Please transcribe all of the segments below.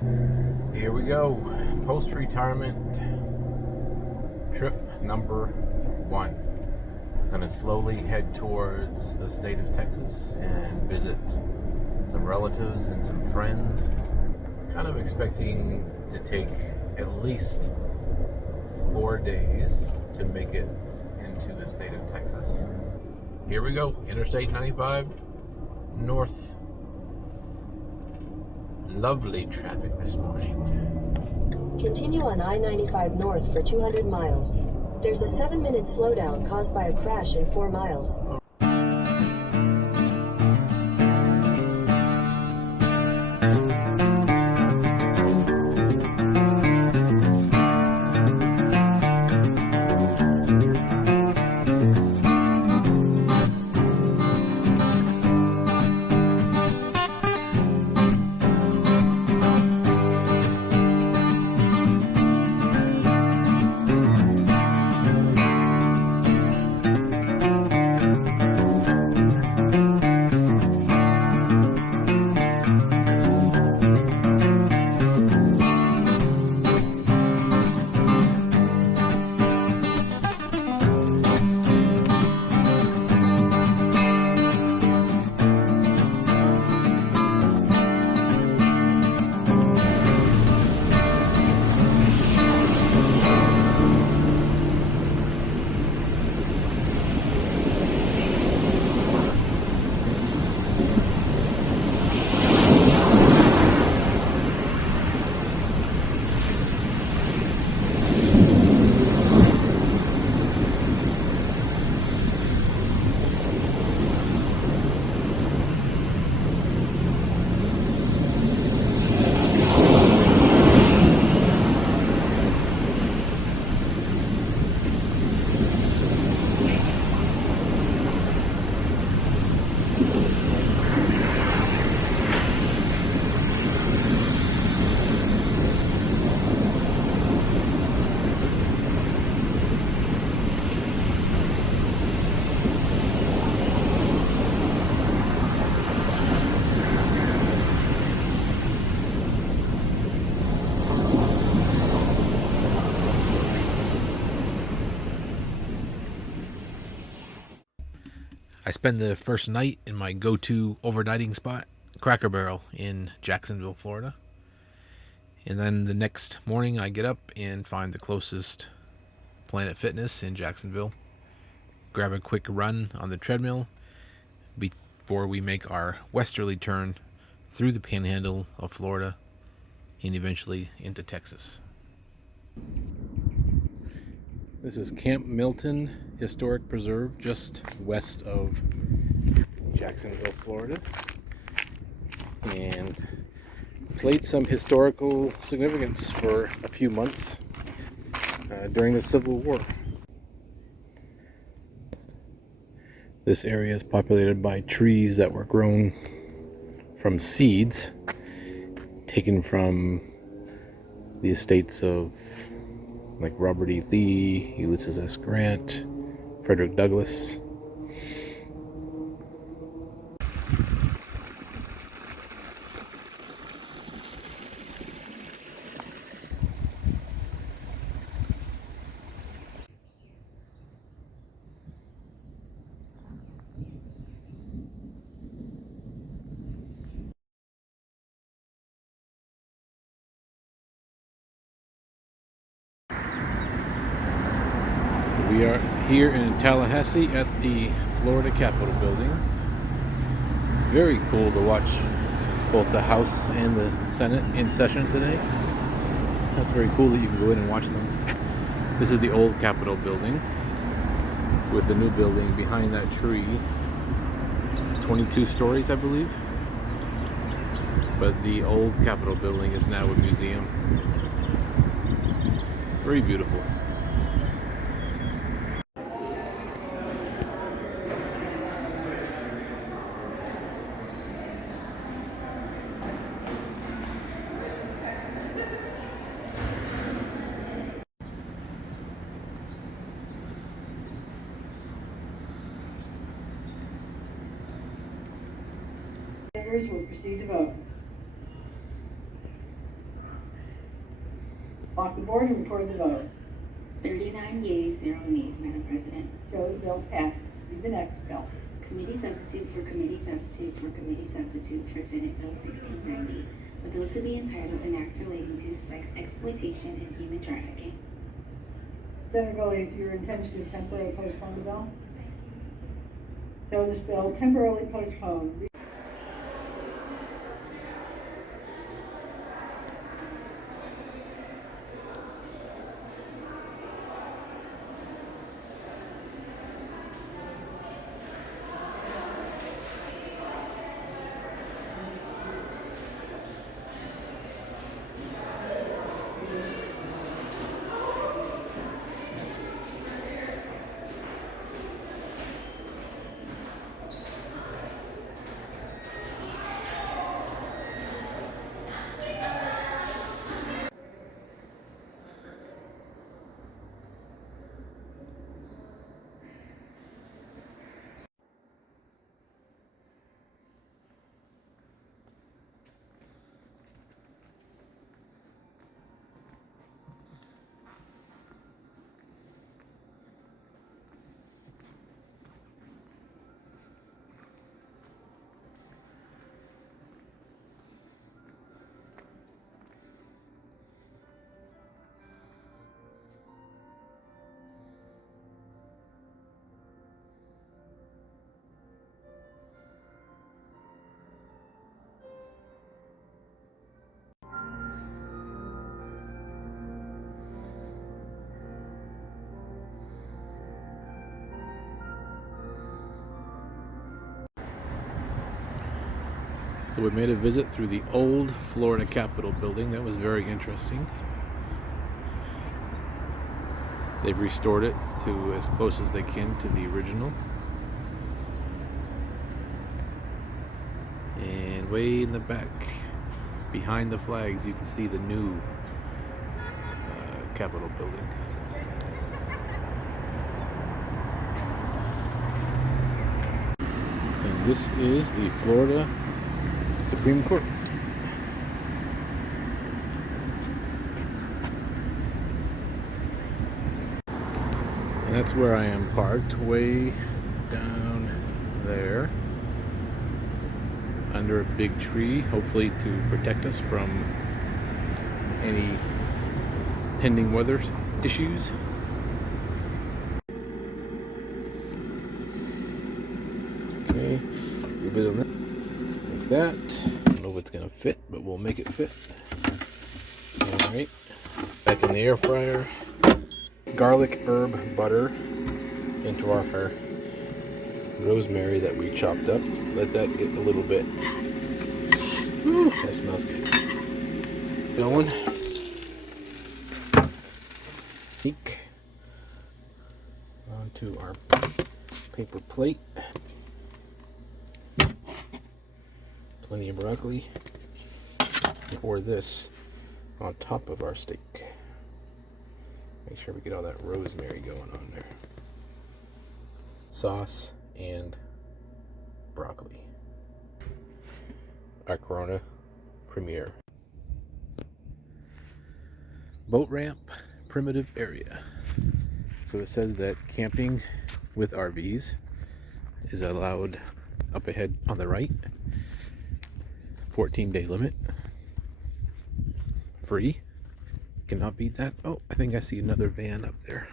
Here we go. Post-retirement trip number 1. Gonna slowly head towards the state of Texas and visit some relatives and some friends. Kind of expecting to take at least 4 days to make it into the state of Texas. Here we go. Interstate 95 north. Lovely traffic this morning. Continue on I-95 north for 200 miles. There's a 7-minute slowdown caused by a crash in 4 miles. I spend the first night in my go-to overnighting spot, Cracker Barrel in Jacksonville, Florida. And then the next morning I get up and find the closest Planet Fitness in Jacksonville. Grab a quick run on the treadmill before we make our westerly turn through the panhandle of Florida and eventually into Texas. This is Camp Milton Historic Preserve, just west of Jacksonville, Florida, and played some historical significance for a few months during the Civil War. This area is populated by trees that were grown from seeds taken from the estates of like Robert E. Lee, Ulysses S. Grant, Frederick Douglass. We are here in Tallahassee at the Florida Capitol building. Very cool to watch both the House and the Senate in session today. That's very cool that you can go in and watch them. This is the old Capitol building with the new building behind that tree. 22 stories, I believe. But the old Capitol building is now a museum. Very beautiful. Members will proceed to vote. Lock the board and record the vote. 39 yeas, 0 nays, Madam President. So the bill passes. Read the next bill. Committee substitute for committee substitute for committee substitute for Senate Bill 1690, a bill to be entitled an act relating to sex exploitation and human trafficking. Senator Gully, is your intention to temporarily postpone the bill? So this bill temporarily postponed. So we made a visit through the old Florida Capitol building. That was very interesting. They've restored it to as close as they can to the original. And way in the back, behind the flags, you can see the new Capitol building. And this is the Florida Supreme Court. And that's where I am parked, way down there, under a big tree, hopefully to protect us from any pending weather issues. Okay, a little bit of that. That. I don't know if it's gonna fit, but we'll make it fit. Alright, back in the air fryer. Garlic herb butter into our rosemary that we chopped up. Let that get a little bit. Whew, that smells good. Going. Peek onto our paper plate. Plenty of broccoli. Pour this on top of our steak. Make sure we get all that rosemary going on there. Sauce and broccoli. Our Corona Premier. Boat ramp, primitive area. So it says that camping with RVs is allowed up ahead on the right. 14-day limit. Free. Cannot beat that. Oh, I think I see another van up there.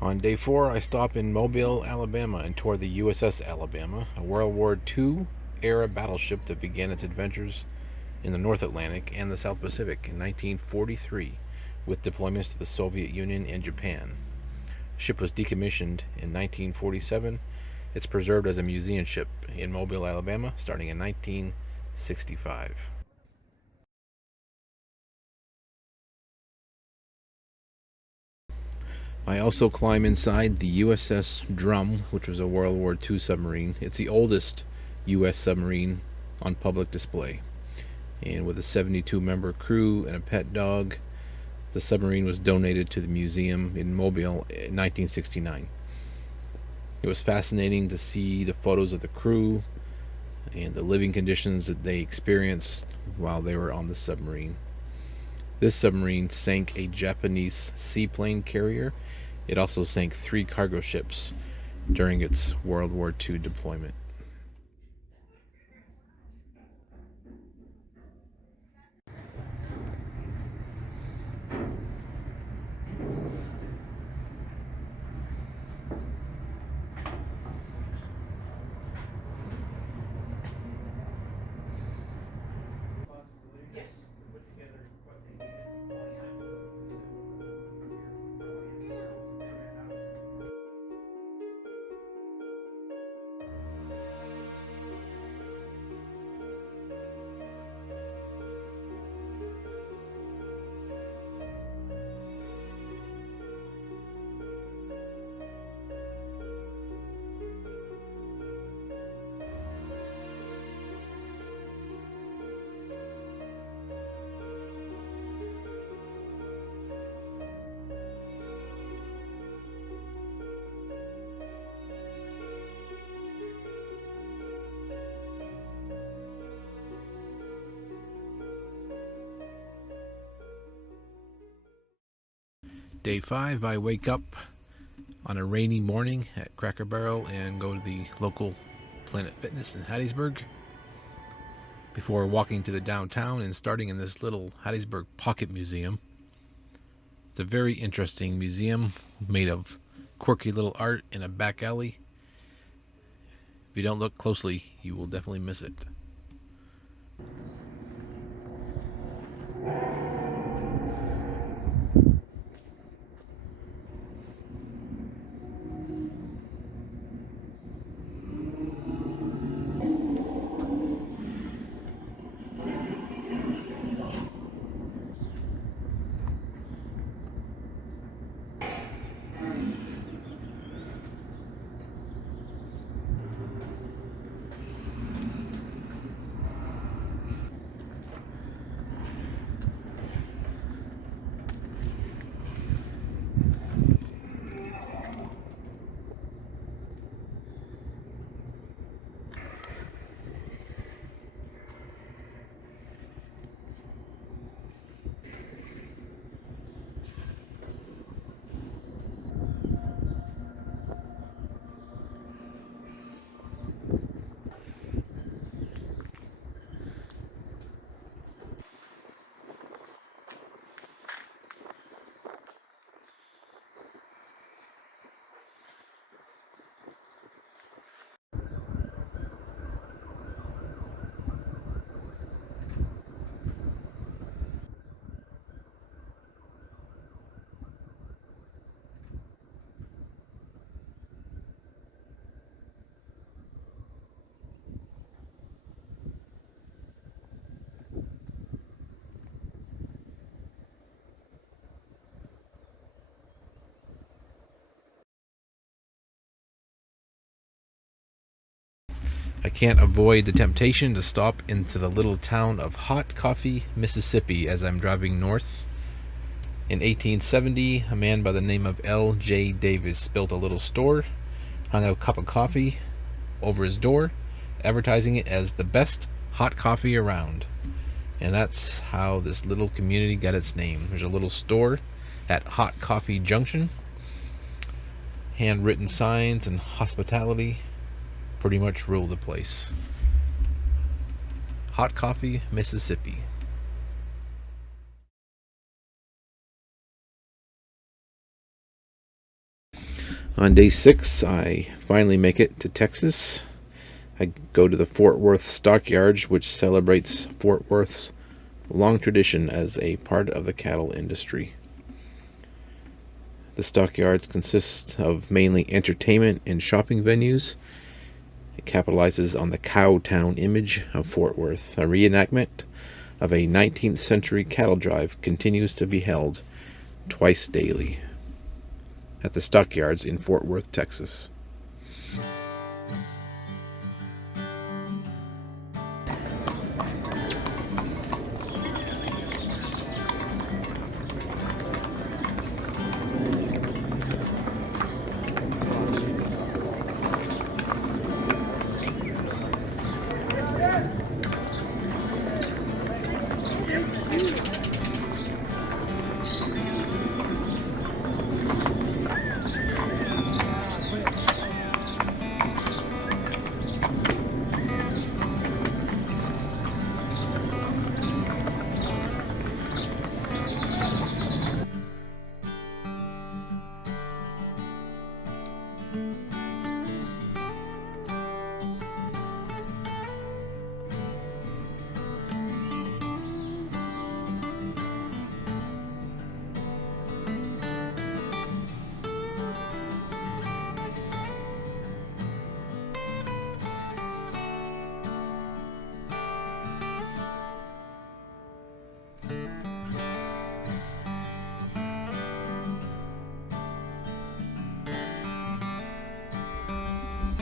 On day 4, I stop in Mobile, Alabama, and tour the USS Alabama, a World War II era battleship that began its adventures in the North Atlantic and the South Pacific in 1943, with deployments to the Soviet Union and Japan. The ship was decommissioned in 1947. It's preserved as a museum ship in Mobile, Alabama, starting in 1965. I also climb inside the USS Drum, which was a World War II submarine. It's the oldest U.S. submarine on public display. And with a 72-member crew and a pet dog, the submarine was donated to the museum in Mobile in 1969. It was fascinating to see the photos of the crew and the living conditions that they experienced while they were on the submarine. This submarine sank a Japanese seaplane carrier. It also sank 3 cargo ships during its World War II deployment. Day 5, I wake up on a rainy morning at Cracker Barrel and go to the local Planet Fitness in Hattiesburg before walking to the downtown and starting in this little Hattiesburg Pocket Museum. It's a very interesting museum made of quirky little art in a back alley. If you don't look closely, you will definitely miss it. I can't avoid the temptation to stop into the little town of Hot Coffee, Mississippi as I'm driving north. In 1870, a man by the name of L.J. Davis built a little store, hung a cup of coffee over his door, advertising it as the best hot coffee around. And that's how this little community got its name. There's a little store at Hot Coffee Junction. Handwritten signs and hospitality pretty much rule the place. Hot Coffee, Mississippi. On day 6, I finally make it to Texas. I go to the Fort Worth Stockyards, which celebrates Fort Worth's long tradition as a part of the cattle industry. The stockyards consist of mainly entertainment and shopping venues. It capitalizes on the cow town image of Fort Worth. A reenactment of a 19th century cattle drive continues to be held twice daily. at the Stockyards in Fort Worth, Texas.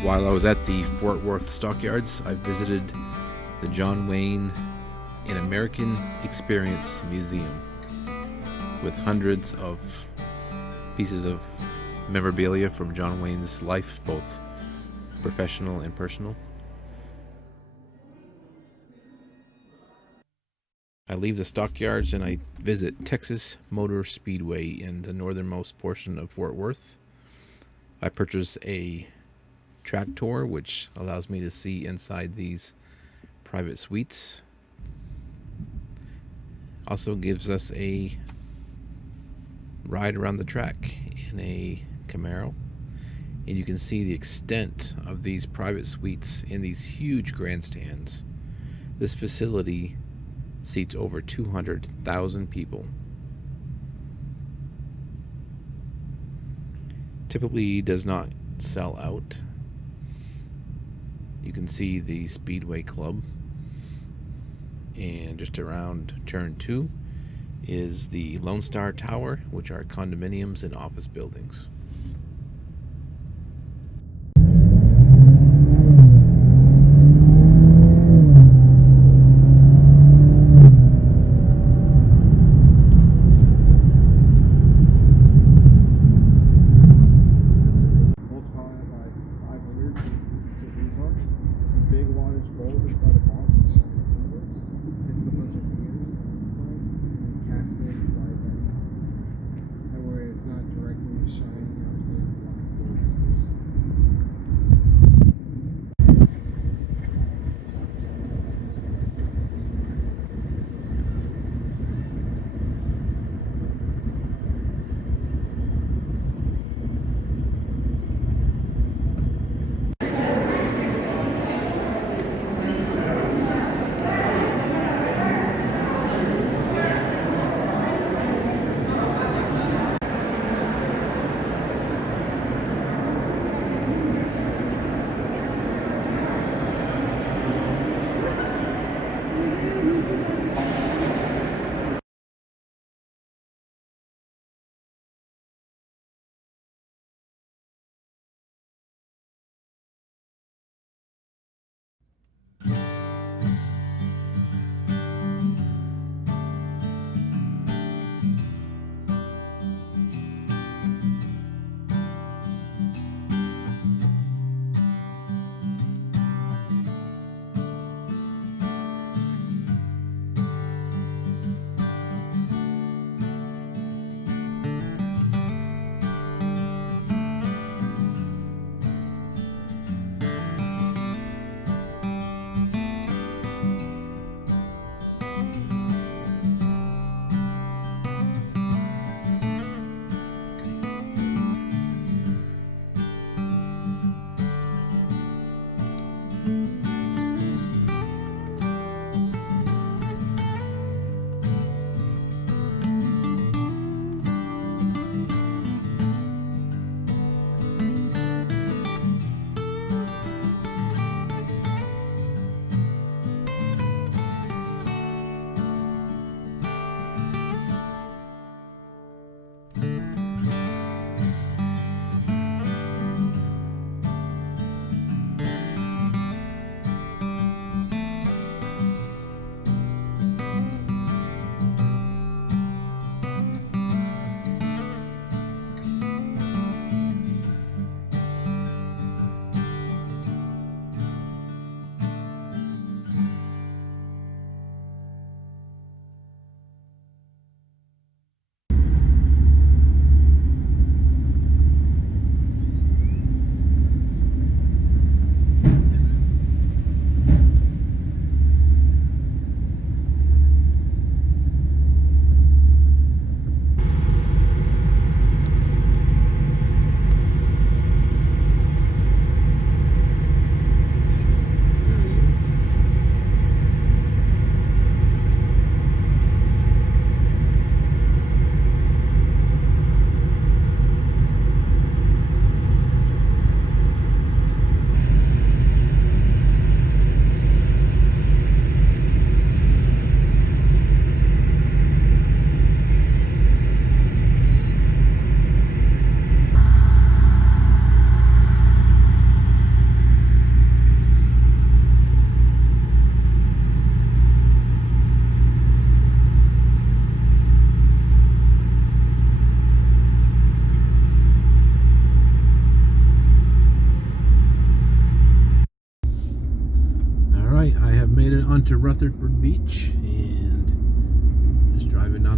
While I was at the Fort Worth Stockyards, I visited the John Wayne An American Experience Museum with hundreds of pieces of memorabilia from John Wayne's life, both professional and personal. I leave the Stockyards and I visit Texas Motor Speedway in the northernmost portion of Fort Worth. I purchase a track tour, which allows me to see inside these private suites. Also gives us a ride around the track in a Camaro, and you can see the extent of these private suites in these huge grandstands. This facility seats over 200,000 people. Typically does not sell out. You can see the Speedway Club, and just around turn 2 is the Lone Star Tower, which are condominiums and office buildings.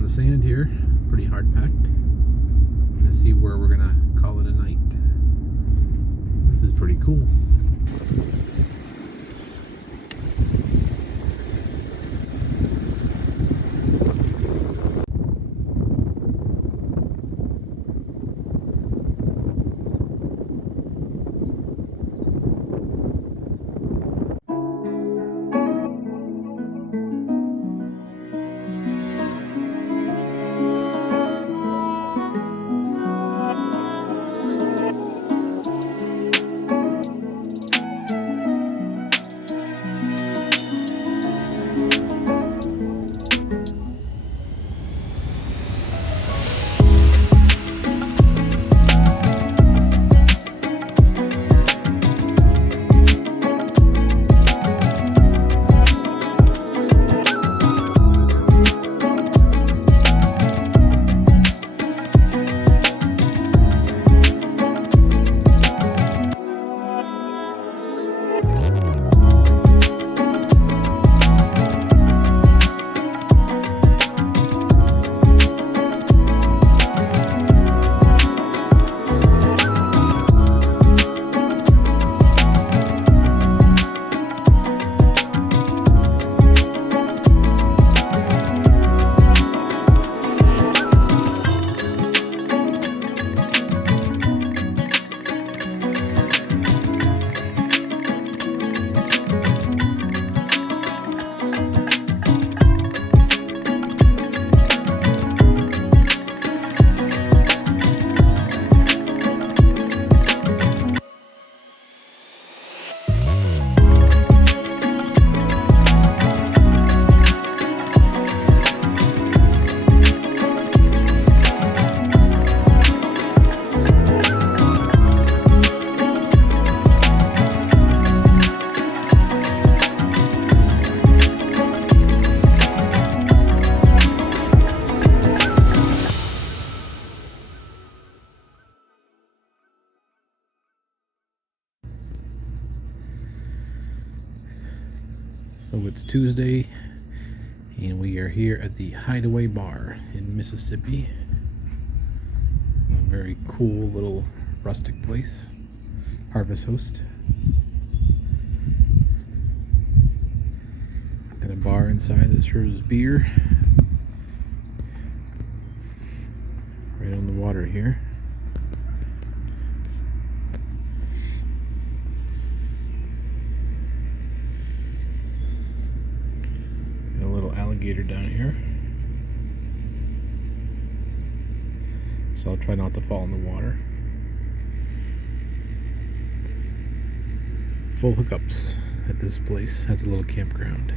the sand here, pretty hard packed. Let's see where we're gonna call it a night. This is pretty cool. So it's Tuesday, and we are here at the Hideaway Bar in Mississippi. A very cool little rustic place. Harvest Host. Got a bar inside that serves beer. Right on the water here. Alligator down here, so I'll try not to fall in the water. Full hookups at this place. Has a little campground.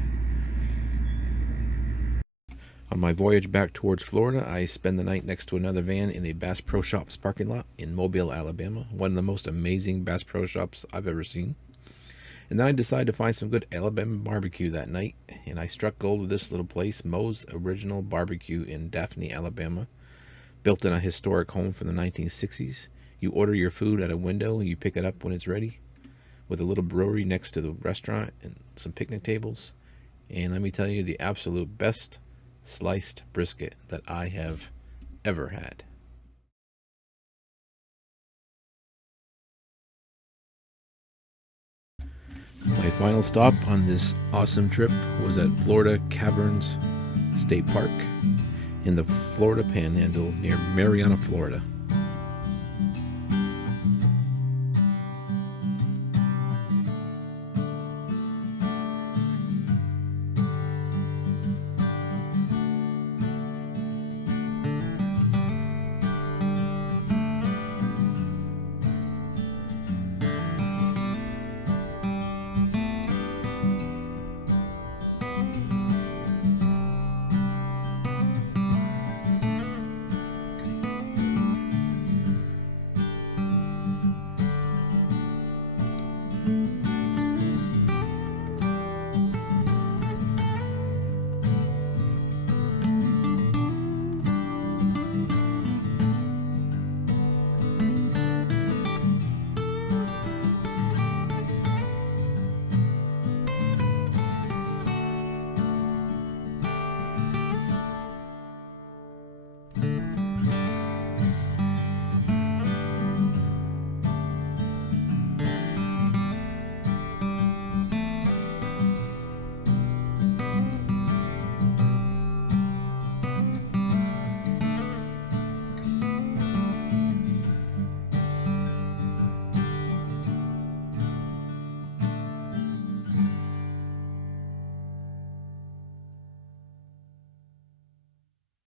On my voyage back towards Florida, I spend the night next to another van in a Bass Pro Shops parking lot in Mobile, Alabama. One of the most amazing Bass Pro Shops I've ever seen. And then I decided to find some good Alabama barbecue that night, and I struck gold with this little place, Moe's Original Barbecue in Daphne, Alabama. Built in a historic home from the 1960s. You order your food at a window, you pick it up when it's ready, with a little brewery next to the restaurant and some picnic tables. And let me tell you, the absolute best sliced brisket that I have ever had. My final stop on this awesome trip was at Florida Caverns State Park in the Florida Panhandle near Marianna, Florida.